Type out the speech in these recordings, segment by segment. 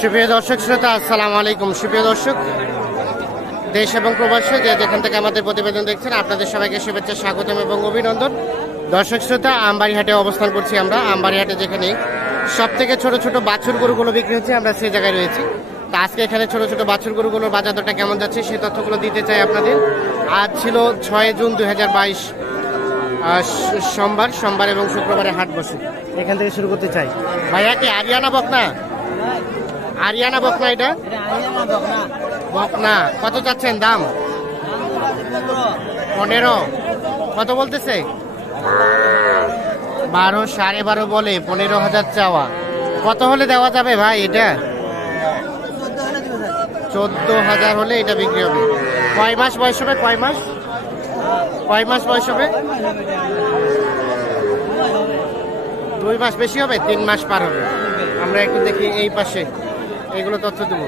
সুপ্রিয় দর্শক শ্রোতা, আসসালামু আলাইকুম। সুপ্রিয় দর্শক, দেশ এবং প্রবাসে যে যেখান থেকে আমাদের প্রতিবেদন দেখছেন, আপনাদের সবাইকে শুভেচ্ছা, স্বাগতম এবং অভিনন্দন। দর্শক শ্রোতা, আমবাড়িহাটে অবস্থান করছি আমরা। আমবাড়িহাটে যেখানে সব থেকে ছোট ছোট বাছুর গরুগুলো বিক্রি হচ্ছে, আমরা সেই জায়গায় রয়েছি। তা আজকে এখানে ছোট ছোট বাছুর গরুগুলোর বাজার দরটা কেমন যাচ্ছে সেই তথ্যগুলো দিতে চাই আপনাদের। আজ ছিল 6 জুন 2022, সোমবার এবং শুক্রবারে হাট বসে। এখান থেকে শুরু করতে চাই। ভাইয়া কি আরিয়ানা বকনা? আরিয়ানা বকনা, এটা বকনা। কত চাচ্ছেন দাম? 15। কত বলতেছে? 12, 12.5 বলে। 15,000 চাওয়া। কত হলে দেওয়া যাবে ভাই এটা? 14,000 হলে এটা বিক্রি হবে। কয় মাস বয়স হবে? কয় মাস বয়স হবে? 2 মাস বেশি হবে, 3 মাস পার হবে। আমরা একটু দেখি এই পাশে, এগুলো তথ্য দেবো।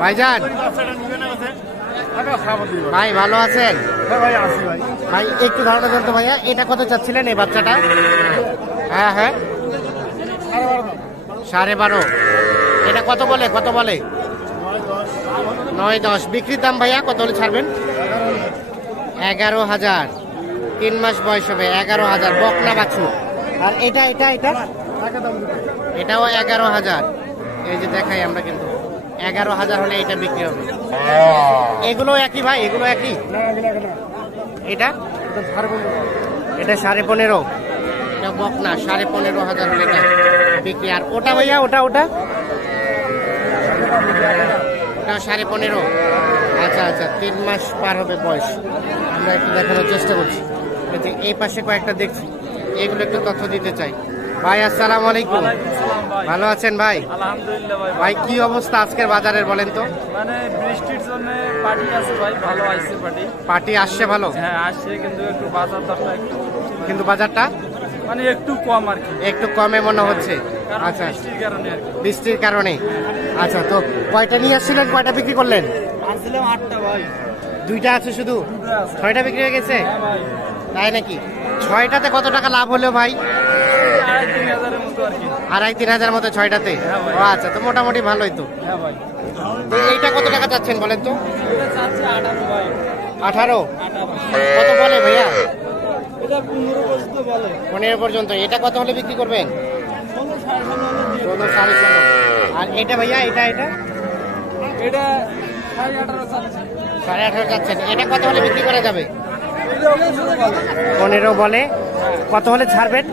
ভাইজান, ভাই ভালো আছেন? ভাই একটু ধারণা দেন তো ভাইয়া, এটা কত চাচ্ছিলেন এই বাচ্চাটা? হ্যাঁ 12.5। এটা কত বলে? 9-10। বিক্রির দাম ভাইয়া কত হলে ছাড়বেন? 11,000। 3 মাস বয়স হবে। 11,000 বকনা বাছুর। আর এটা এটাও 11,000। এই যে দেখাই আমরা, কিন্তু 11,000 হলে এটা বিক্রি হবে। এগুলো একই ভাই? এগুলো একই? এটা 15.5। এটা বকনা। 15,500 হলে এটা বিক্রি। আর ওটা ভাইয়া, ওটা 15.5। আচ্ছা 3 মাস পার হবে বয়স। আমরা একটু দেখানোর চেষ্টা করছি। এই পাশে কয়েকটা দেখছি, এগুলো একটু তথ্য দিতে চাই। ভাই আসসালামু আলাইকুম। ভালো আছেন ভাই? আলহামদুলিল্লাহ ভাই। ভাই কি অবস্থা আজকের বাজারের বলেন তো? মানে বৃষ্টির জন্য পার্টি আছে ভাই, ভালো আইছে পার্টি আসছে ভালো? হ্যাঁ আসছে, কিন্তু একটু বাজার দরটা একটু, কিন্তু বাজারটা মানে একটু কম আর কি, একটু কমে মনে হচ্ছে। আচ্ছা, বৃষ্টির কারণে আর কি। বৃষ্টির কারণে। আচ্ছা, তো কয়টা নিয়ে আসছিলেন, কয়টা বিক্রি করলেন? আসছিলাম 8টা ভাই। 2টা আছে শুধু? 6টা বিক্রি হয়ে গেছে? হ্যাঁ ভাই। তাই নাকি? 6টাতে কত টাকা লাভ হলো ভাই? 2,500-3,000 মতো আর কি। 2,500-3,000 মতো 6টাতে? ও আচ্ছা, তো মোটামুটি ভালোই তো। হ্যাঁ ভাই। তো এইটা কত টাকা চাচ্ছেন বলেন তো? এটা চাচ্ছে 18 ভাই। 18? 18 কত বলে ভাইয়া? এটা 15 পর্যন্ত বলে। 15 পর্যন্ত। এটা কত হলে বিক্রি করবেন? 16, 16.5। আর এটা ভাইয়া, এটা এটা 18.5 চাচ্ছে। 18.5 চাচ্ছেন। এটা কত হলে বিক্রি করা যাবে? 15 বলে। কত হলে ছাড়বেন?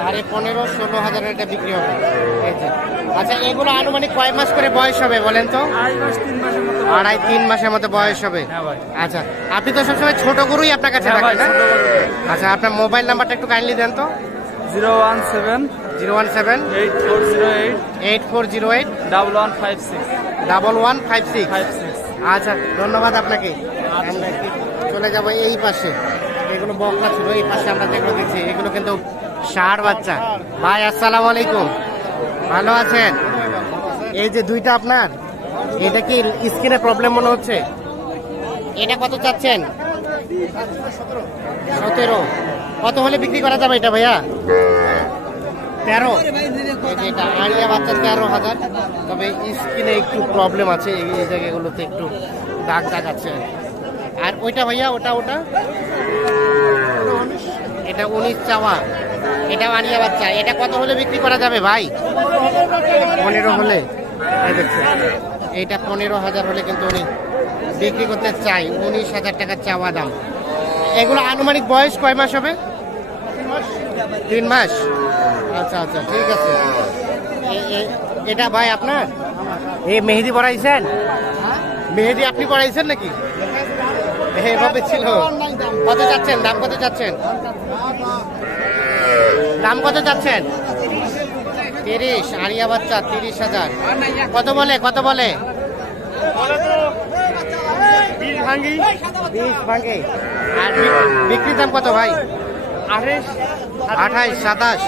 15.5, 16,000 এটা বিক্রি হবে। এই যে। আচ্ছা, এগুলো আনুমানিক কয় মাস করে বয়স হবে বলেন তো? 2.5-3 মাসের মতো বয়স হবে। আচ্ছা, আপনি তো সবসময় ছোট গরুই আপনার কাছে রাখেন না? আচ্ছা, আপনার মোবাইল নাম্বারটা একটু কাইন্ডলি দেন তো। 017 8408 8408 1156 1156। আচ্ছা, ধন্যবাদ আপনাকে। আমরা একটু চলে যাবো এই পাশে। এগুলো বকনা ছিল, এই পাশে আমরা যেগুলো দেখছি এগুলো কিন্তু ষাঁড় বাচ্চা। ভাই আসসালামু আলাইকুম। ভালো আছেন? এই যে 2টা আপনার, এটা কি স্কিনের প্রবলেম মনে হচ্ছে? এটা কত চাচ্ছেন? 17। কত হলে বিক্রি করা যাবে এটা ভাইয়া? 13? এটা আড়িয়া বাচ্চা 13,000। তবে স্কিনে একটু প্রবলেম আছে, এই জায়গাগুলোতে একটু দাগ আছে। আর ওইটা ভাইয়া, ওটা এটা 19 চাওয়া। এটা আড়িয়া বাচ্চা। এটা কত হলে বিক্রি করা যাবে ভাই? 15 হলে। এইটা 15,000 হলে কিন্তু উনি বিক্রি করতে চাই। 19,000 টাকা চাওয়া দাম। এগুলো আনুমানিক বয়স কয় মাস হবে? 3 মাস। আচ্ছা, ঠিক আছে। এটা ভাই আপনার? এই মেহেদি পড়াইছেন? মেহেদি আপনি পড়াইছেন নাকি? এভাবে ছিল। কত চাচ্ছেন? দাম কত চাচ্ছেন? 30? আড়িয়া বাচ্চা 30,000। কত বলে? 20 ভাঙে। আর বিক্রির দাম কত ভাই? 28, 27।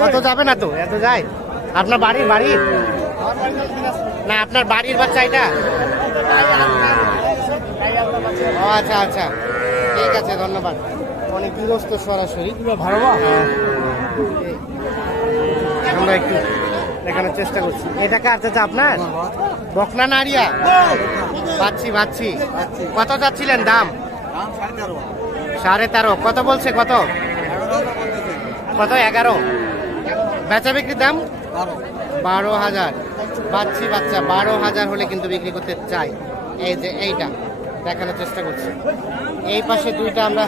কত যাবে না তো? এত যায়? আপনার বাড়ির না, আপনার বাড়ির বাচ্চা এটা? ও আচ্ছা, ঠিক আছে, ধন্যবাদ। অনেক বিরস্ত সরাসরি। আমরা একটু দেখানোর চেষ্টা করছি। এটা কার চাচা আপনার? বকনা নারিয়া বাচ্ছি কত চাচ্ছিলেন দাম? 13.5। কত বলছে কত? 11। বেচা বিক্রির দাম 12,000। বাচ্চা 12,000 হলে কিন্তু বিক্রি করতে চাই। এই যে এইটা দেখানোর চেষ্টা করছি। এই পাশে দুইটা আমরা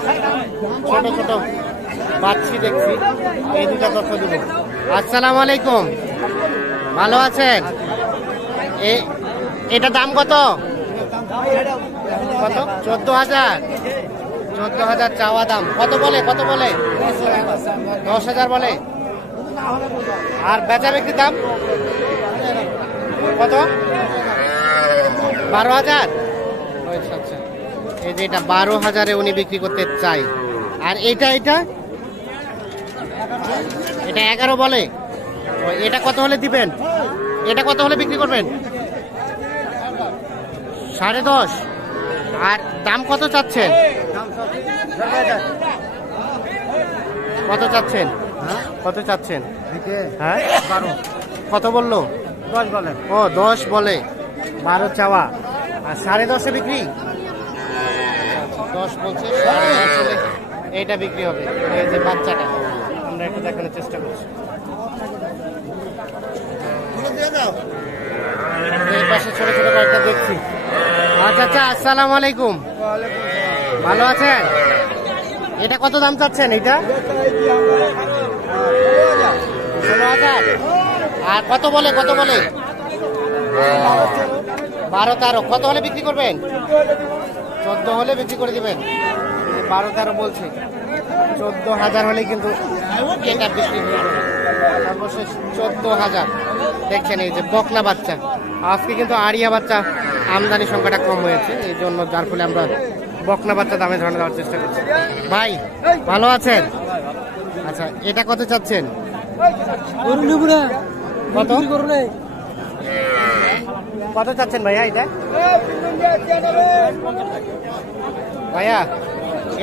ছোট ছোট বাচ্চি দেখছি, এই দুইটা তথ্য দিব। আসসালামু আলাইকুম, ভালো আছেন? এটা দাম কত? 14,000। 14,000 চাওয়া দাম। কত বলে 10,000 বলে। আর বেচা বিক্রির দাম কত? 12,000। আচ্ছা, এই যে এটা 12,000-এ উনি বিক্রি করতে চাই। আর এটা 11 বলে। এটা কত হলে দিবেন? এটা কত হলে বিক্রি করবেন? 10.5। আর দাম কত চাচ্ছেন? কত চাচ্ছেন? হ্যাঁ, 12। কত বললো? 10 বলে। ও 10 বলে, 12 চাওয়া। আর 10.5-এ বিক্রি? 10 বলছে, 10.5 এইটা বিক্রি হবে। এই যে বাচ্চাটা আমরা একটু দেখানোর চেষ্টা করছি। এই পাশে ছোট ছোট কয়েকটা দেখছি। আচ্ছা, আসসালামু আলাইকুম, ভালো আছেন? এটা কত দাম চাচ্ছেন? এটা 16,000। আর কত বলে? 12-13। কত হলে বিক্রি করবেন? 14 হলে বিক্রি করে দিবেন। 12-13 বলছে। 14,000 হলে কিন্তু এটা বিক্রি হয়ে যাবে। সর্বশেষ 14,000। দেখছেন এই যে বকনা বাচ্চা। আজকে কিন্তু আরিয়া বাচ্চা আমদানি সংখ্যাটা কম হয়েছে, এই জন্য, যার ফলে আমরা বকনা বাচ্চা দামে ধরে দেওয়ার চেষ্টা করছি। ভাই ভালো আছেন? আচ্ছা, এটা কত চাচ্ছেন? কত চাচ্ছেন ভাইয়া এটা? ভাইয়া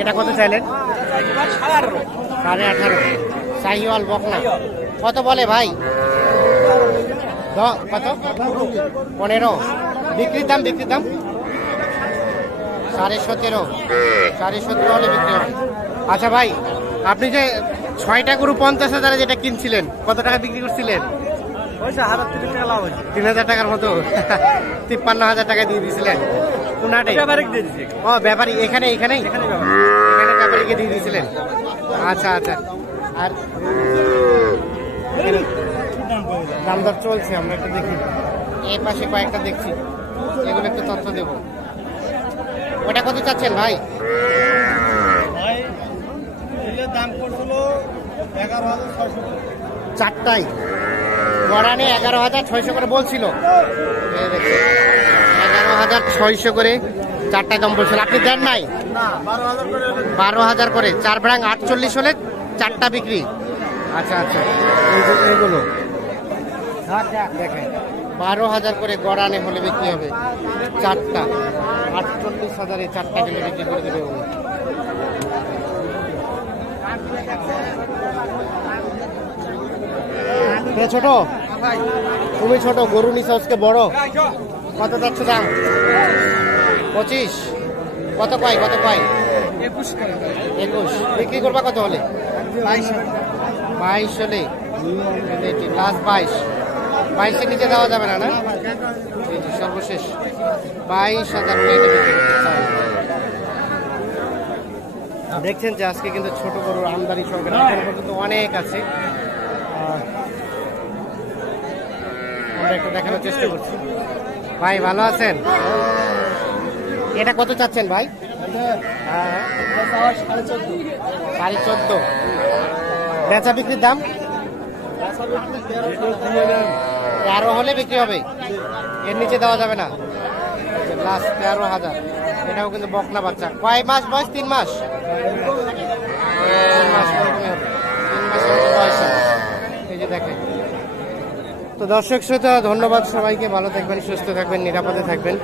এটা কত চাইলেন? 18.5। শাহিওয়াল বকনা। কত বলে ভাই? কত? 15। বিক্রির দাম 17.5 হলে বিক্রি হবে। আচ্ছা ভাই, আপনি যে 6টা গরু 50,000-এ যেটা কিনছিলেন, কত টাকা বিক্রি করছিলেন? 3,000 টাকার মতো। 53,000 টাকা দিয়ে দিয়েছিলেন। ও ব্যাপারী এখানেই ব্যাপারীকে দিয়ে দিয়েছিলেন। আচ্ছা। আর দাম দর চলছে, আমরা একটু দেখি। এই পাশে কয়েকটা দেখছি, এগুলো একটু তথ্য দেব। ওটা কত চাচ্ছেন ভাই? চারটাই গড়ানে 11,600 করে বলছিল। 11,600 করে চারটায় দাম বলছিল। আপনি দেন নাই? 12,000 করে। 4 ব্রাং 48 হলে চারটা বিক্রি। আচ্ছা, এইগুলো দেখেন 12,000 করে গড়ানে হলে বিক্রি হবে। চারটা 48,000-এ চারটা কিলো বিক্রি করে দেবে উনি। ছোট, তুমি ছোট, গরু নিচে আজকে বড়। কত যাচ্ছে দাম? 25। কত পাই? 21। বিক্রি করবা কত হলে? 22 হলে। লাস্ট 22-এর নিচে দেওয়া যাবে না? সর্বশেষ 22,000 হলে এটা বিক্রি করতে চাই। দেখছেন যে আজকে কিন্তু ছোট গরুর আমদানি সংখ্যা এখন পর্যন্ত অনেক আছে। আমরা একটু দেখানোর চেষ্টা করছি। ভাই ভালো আছেন? এটা কত চাচ্ছেন ভাই? 14.5। বেচা বিক্রির দাম 13 হলে বিক্রি হবে, এর নিচে দেওয়া যাবে না। লাস্ট 13,000। এটাও কিন্তু বকনা বাচ্চা। কয় মাস বয়স? 3 মাস। 3 মাস বয়স। এই যে দেখেন। তো দর্শক শ্রোতা, ধন্যবাদ সবাইকে। ভালো থাকবেন, সুস্থ থাকবেন, নিরাপদে থাকবেন।